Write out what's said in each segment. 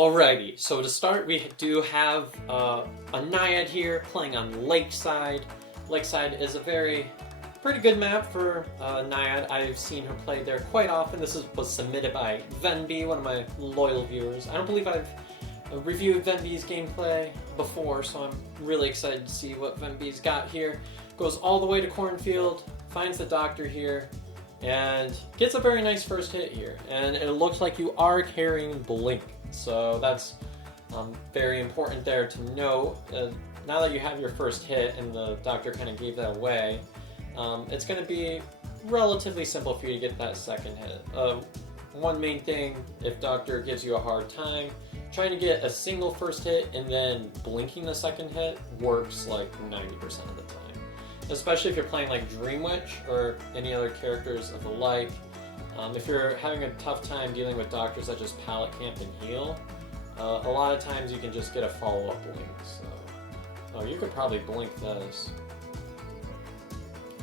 Alrighty, so to start, we do have a Naiad here playing on Lakeside. Lakeside is a pretty good map for Naiad. I've seen her play there quite often. Was submitted by VenB, one of my loyal viewers. I don't believe I've reviewed VenB's gameplay before, so I'm really excited to see what VenB's got here. Goes all the way to Cornfield, finds the doctor here, and gets a very nice first hit here. And it looks like you are carrying Blink. So that's very important there to know. Now that you have your first hit and the doctor kind of gave that away, it's going to be relatively simple for you to get that second hit. One main thing, if doctor gives you a hard time, trying to get a single first hit and then blinking the second hit works like 90% of the time. Especially if you're playing like Dream Witch or any other characters of the like. If you're having a tough time dealing with doctors that just pallet camp and heal, a lot of times you can just get a follow-up blink. So, you could probably blink this.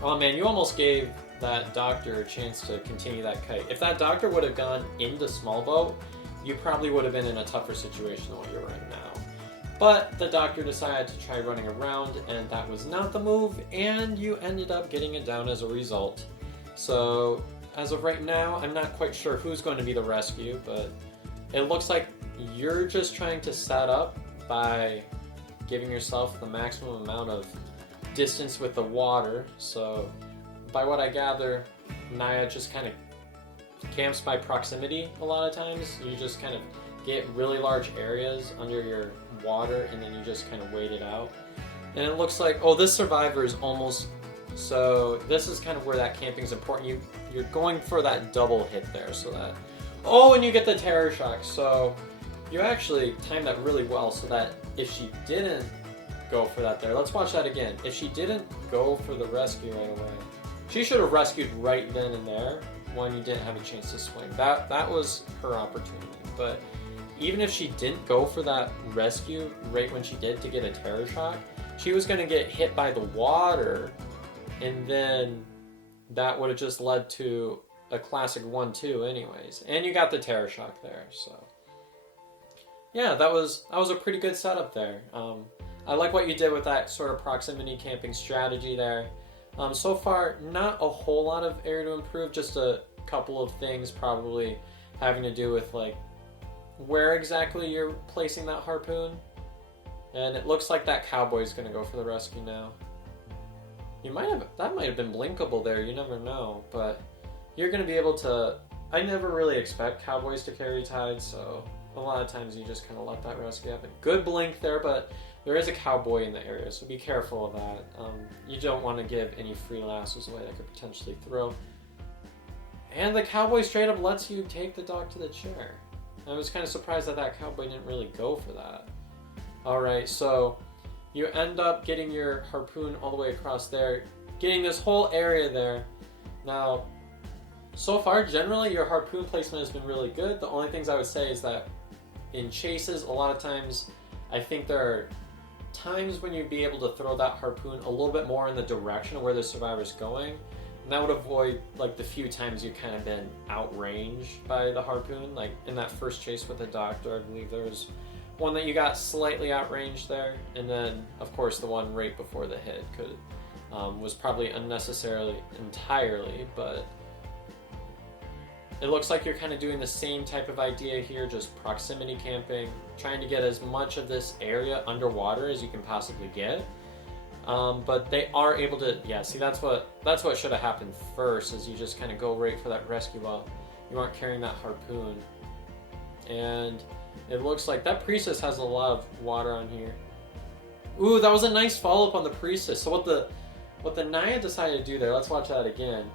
Oh man, you almost gave that doctor a chance to continue that kite. If that doctor would have gone into small boat, you probably would have been in a tougher situation than what you're in now. But the doctor decided to try running around, and that was not the move, and you ended up getting it down as a result. So, as of right now, I'm not quite sure who's going to be the rescue, but it looks like you're just trying to set up by giving yourself the maximum amount of distance with the water. So, by what I gather, Naiad just kind of camps by proximity a lot of times. You just kind of get really large areas under your water, and then you just kind of wait it out. And it looks like, oh, this survivor is almost... So this is kind of where that camping is important. You're going for that double hit there, so that... Oh, and you get the terror shock. So you actually timed that really well, so that if she didn't go for that there... Let's watch that again. If she didn't go for the rescue right away, she should have rescued right then and there when you didn't have a chance to swing. That was her opportunity. But even if she didn't go for that rescue right when she did to get a terror shock, she was going to get hit by the water, and then that would have just led to a classic 1-2 anyways. And you got the terror shock there, so... Yeah, that was a pretty good setup there. I like what you did with that sort of proximity camping strategy there. So far, not a whole lot of area to improve, just a couple of things probably having to do with like where exactly you're placing that harpoon. And it looks like that cowboy's going to go for the rescue now. That might have been blinkable there, you never know, but you're going to be able to... I never really expect cowboys to carry tide, so a lot of times you just kind of let that rescue happen. Good blink there, but there is a cowboy in the area, so be careful of that. You don't want to give any free lassos away that could potentially throw. And the cowboy straight up lets you take the dog to the chair. I was kind of surprised that cowboy didn't really go for that. Alright, so you end up getting your harpoon all the way across there, getting this whole area there. Now, so far, generally, your harpoon placement has been really good. The only things I would say is that in chases, a lot of times, I think there are times when you'd be able to throw that harpoon a little bit more in the direction of where the survivor's going. And that would avoid, like, the few times you've kind of been outranged by the harpoon. Like, in that first chase with the doctor, I believe there was one that you got slightly outranged there, and then of course the one right before the hit was probably unnecessarily entirely, but it looks like you're kind of doing the same type of idea here, just proximity camping, trying to get as much of this area underwater as you can possibly get. But they are able to, yeah, see, that's what should have happened first, is you just kind of go right for that rescue while you aren't carrying that harpoon. And it looks like that priestess has a lot of water on here. Ooh, that was a nice follow-up on the priestess. So what the Naiad decided to do there, let's watch that again.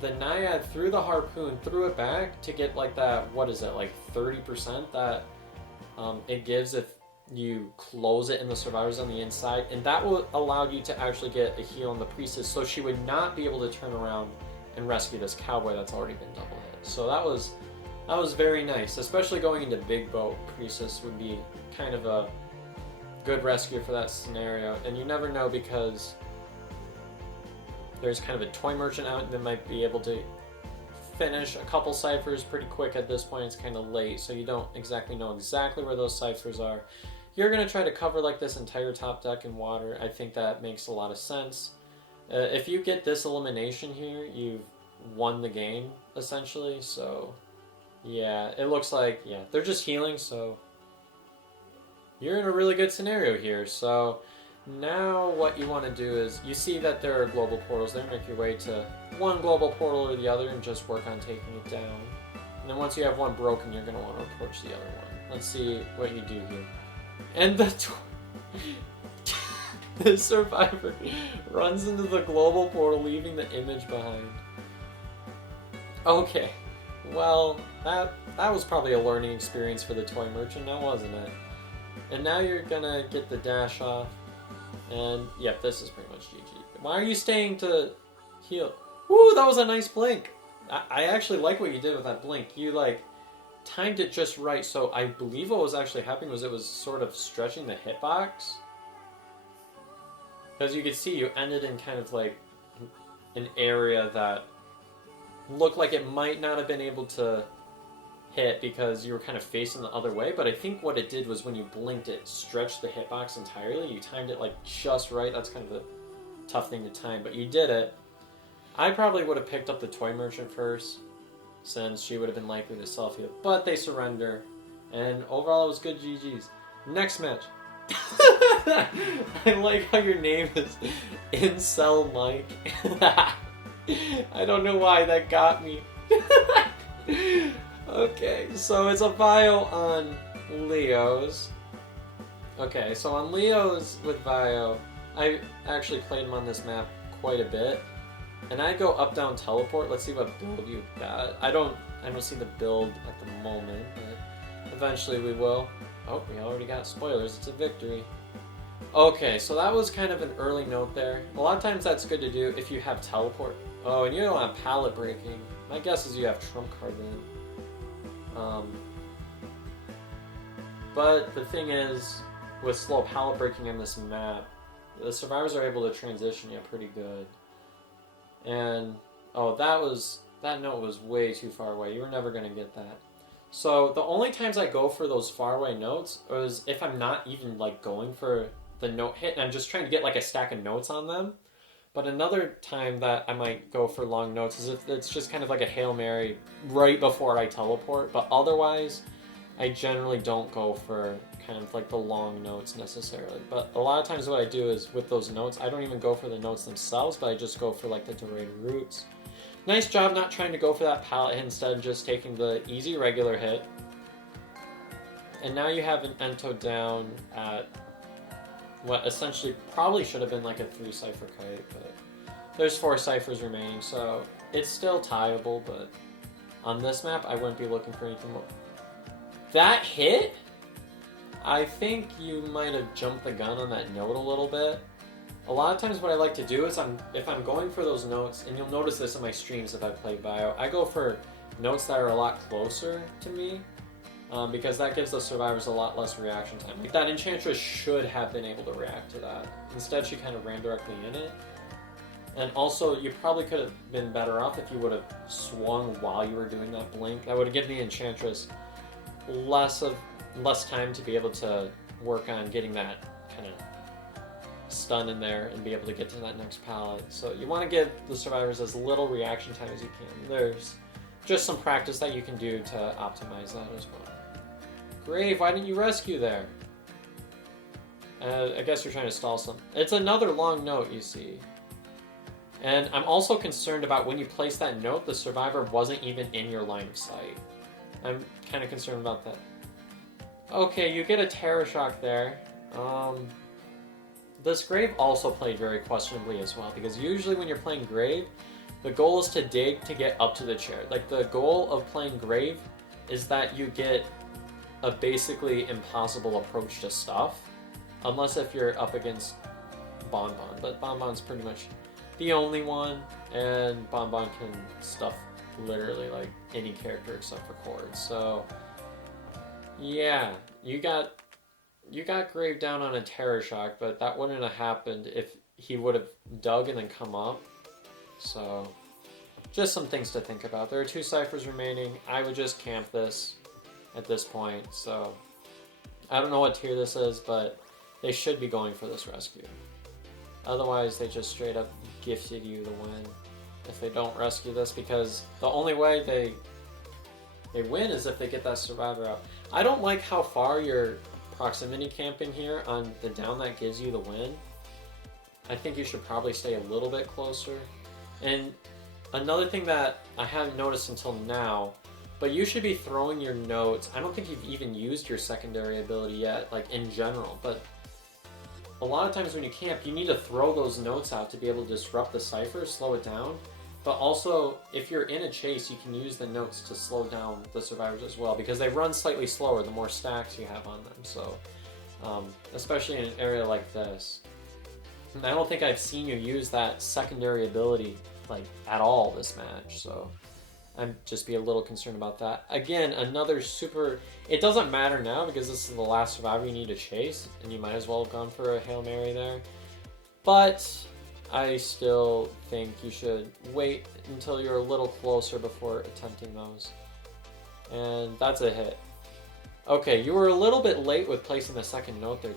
The Naiad threw the harpoon, threw it back to get like that, what is it, like 30% that it gives if you close it and the survivor's on the inside. And that will allow you to actually get a heal on the priestess, so she would not be able to turn around and rescue this cowboy that's already been double hit. So that was very nice, especially going into big boat. Priestess would be kind of a good rescue for that scenario, and you never know, because there's kind of a toy merchant out that might be able to finish a couple ciphers pretty quick at this point. It's kind of late, so you don't exactly know exactly where those ciphers are. You're going to try to cover like this entire top deck in water. I think that makes a lot of sense. If you get this elimination here, you've won the game, essentially. So, yeah, it looks like, yeah, they're just healing, so you're in a really good scenario here. So, now what you want to do is, you see that there are global portals there. Make your way to one global portal or the other and just work on taking it down. And then once you have one broken, you're going to want to approach the other one. Let's see what you do here. And the survivor runs into the global portal, leaving the image behind. Okay, well, that was probably a learning experience for the toy merchant, now wasn't it? And now you're gonna get the dash off, and yep, this is pretty much GG. Why are you staying to heal? Woo, that was a nice blink! I actually like what you did with that blink. You, like, timed it just right, so I believe what was actually happening was it was sort of stretching the hitbox. As you can see, you ended in kind of like an area that looked like it might not have been able to hit because you were kind of facing the other way, but I think what it did was when you blinked, it stretched the hitbox entirely. You timed it like just right. That's kind of a tough thing to time, but you did it. I probably would have picked up the toy merchant first, since she would have been likely to self-heal, but they surrender, and overall it was good GG's. Next match. I like how your name is Incel Mike. I don't know why that got me. Okay, so it's a Vio on Leo's. Okay, so on Leo's with Vio, I actually played him on this map quite a bit. And I go up, down, teleport. Let's see what build you got. I don't see the build at the moment, but eventually we will. Oh, we already got spoilers. It's a victory. Okay, so that was kind of an early note there. A lot of times that's good to do if you have teleport. Oh, and you don't have pallet breaking. My guess is you have trump card then. But the thing is, with slow pallet breaking on this map, the survivors are able to transition you pretty good. And, oh, that note was way too far away. You were never going to get that. So, the only times I go for those far away notes is if I'm not even, like, going for the note hit and I'm just trying to get, like, a stack of notes on them. But another time that I might go for long notes is if it's just kind of like a Hail Mary right before I teleport. But otherwise, I generally don't go for kind of like the long notes necessarily. But a lot of times what I do is with those notes, I don't even go for the notes themselves, but I just go for like the delayed routes. Nice job not trying to go for that pallet hit, instead just taking the easy regular hit. And now you have an Ento down at what essentially probably should have been like a 3 cipher kite, but there's 4 ciphers remaining, so it's still tieable, but on this map I wouldn't be looking for anything more. That hit? I think you might have jumped the gun on that note a little bit. A lot of times what I like to do is if I'm going for those notes, and you'll notice this in my streams if I play Bio, I go for notes that are a lot closer to me, because that gives the survivors a lot less reaction time. Like that Enchantress should have been able to react to that. Instead she kind of ran directly in it. And also, you probably could have been better off if you would have swung while you were doing that blink. That would have given the Enchantress less time to be able to work on getting that kind of stun in there and be able to get to that next pallet. So you want to give the survivors as little reaction time as you can. There's just some practice that you can do to optimize that as well. Grave, why didn't you rescue there? I guess you're trying to stall some. It's another long note, you see. And I'm also concerned about when you place that note, the survivor wasn't even in your line of sight. I'm kind of concerned about that. Okay, you get a Terror Shock there. This Grave also played very questionably as well, because usually when you're playing Grave, the goal is to dig to get up to the chair. Like, the goal of playing Grave is that you get a basically impossible approach to stuff, unless if you're up against Bonbon, but Bonbon's pretty much the only one, and Bonbon can stuff literally like any character except for Chords. So yeah, you got Grave down on a Terror Shock, but that wouldn't have happened if he would have dug and then come up. So just some things to think about. There are 2 ciphers remaining. I would just camp this at this point. So I don't know what tier this is, but they should be going for this rescue. Otherwise, they just straight up gifted you the win if they don't rescue this, because the only way they win is if they get that survivor out. I don't like how far you're proximity camping here on the down that gives you the win. I think you should probably stay a little bit closer. And another thing that I haven't noticed until now, but you should be throwing your notes. I don't think you've even used your secondary ability yet, like in general, but a lot of times when you camp, you need to throw those notes out to be able to disrupt the cipher, slow it down. But also, if you're in a chase, you can use the notes to slow down the survivors as well, because they run slightly slower the more stacks you have on them. So, especially in an area like this. And I don't think I've seen you use that secondary ability like at all this match, so I'm just be a little concerned about that. Again, another super... It doesn't matter now because this is the last survivor you need to chase, and you might as well have gone for a Hail Mary there. But I still think you should wait until you're a little closer before attempting those. And that's a hit. Okay, you were a little bit late with placing the second note there.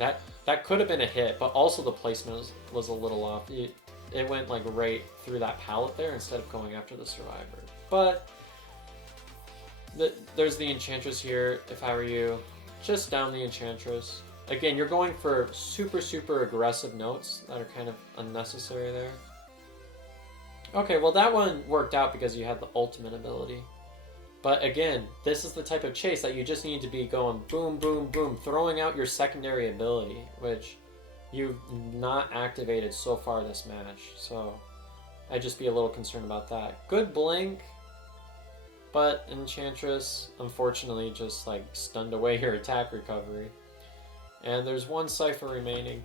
That could have been a hit, but also the placement was a little off. It went like right through that pallet there instead of going after the survivor. But there's the Enchantress here. If I were you, just down the Enchantress. Again, you're going for super, super aggressive notes that are kind of unnecessary there. Okay, well that one worked out because you had the ultimate ability. But again, this is the type of chase that you just need to be going boom, boom, boom, throwing out your secondary ability, which you've not activated so far this match. So I'd just be a little concerned about that. Good blink, but Enchantress unfortunately just like stunned away your attack recovery. And there's 1 cipher remaining.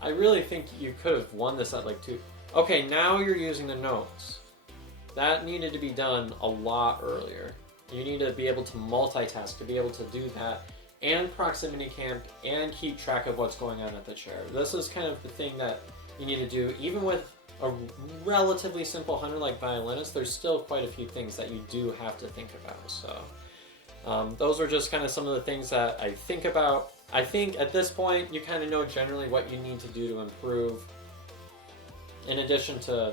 I really think you could have won this at like 2. Okay, now you're using the notes. That needed to be done a lot earlier. You need to be able to multitask to be able to do that, and proximity camp, and keep track of what's going on at the chair. This is kind of the thing that you need to do. Even with a relatively simple hunter like Violinist, there's still quite a few things that you do have to think about. So those are just kind of some of the things that I think about. I think at this point, you kind of know generally what you need to do to improve, in addition to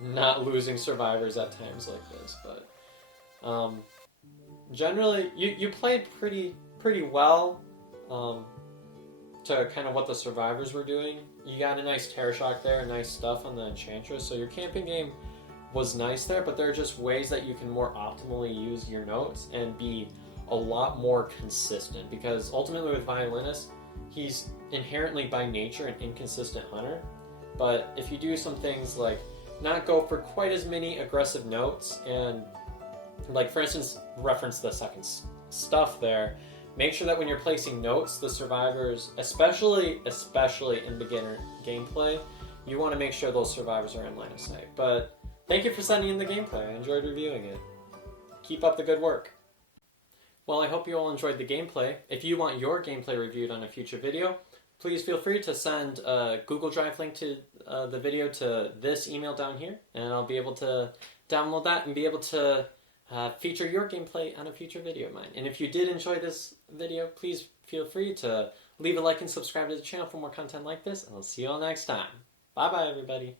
not losing survivors at times like this. But generally, you played pretty well to kind of what the survivors were doing. You got a nice Terror Shock there, nice stuff on the Enchantress, so your camping game was nice there, but there are just ways that you can more optimally use your notes and be a lot more consistent, because ultimately with Violinist, he's inherently by nature an inconsistent hunter. But if you do some things like not go for quite as many aggressive notes, and like for instance reference the second stuff there, make sure that when you're placing notes, the survivors, especially in beginner gameplay, you want to make sure those survivors are in line of sight. But thank you for sending in the gameplay. I enjoyed reviewing it. Keep up the good work. Well, I hope you all enjoyed the gameplay. If you want your gameplay reviewed on a future video, please feel free to send a Google Drive link to the video to this email down here, and I'll be able to download that and be able to feature your gameplay on a future video of mine. And if you did enjoy this video, please feel free to leave a like and subscribe to the channel for more content like this, and I'll see you all next time. Bye-bye, everybody.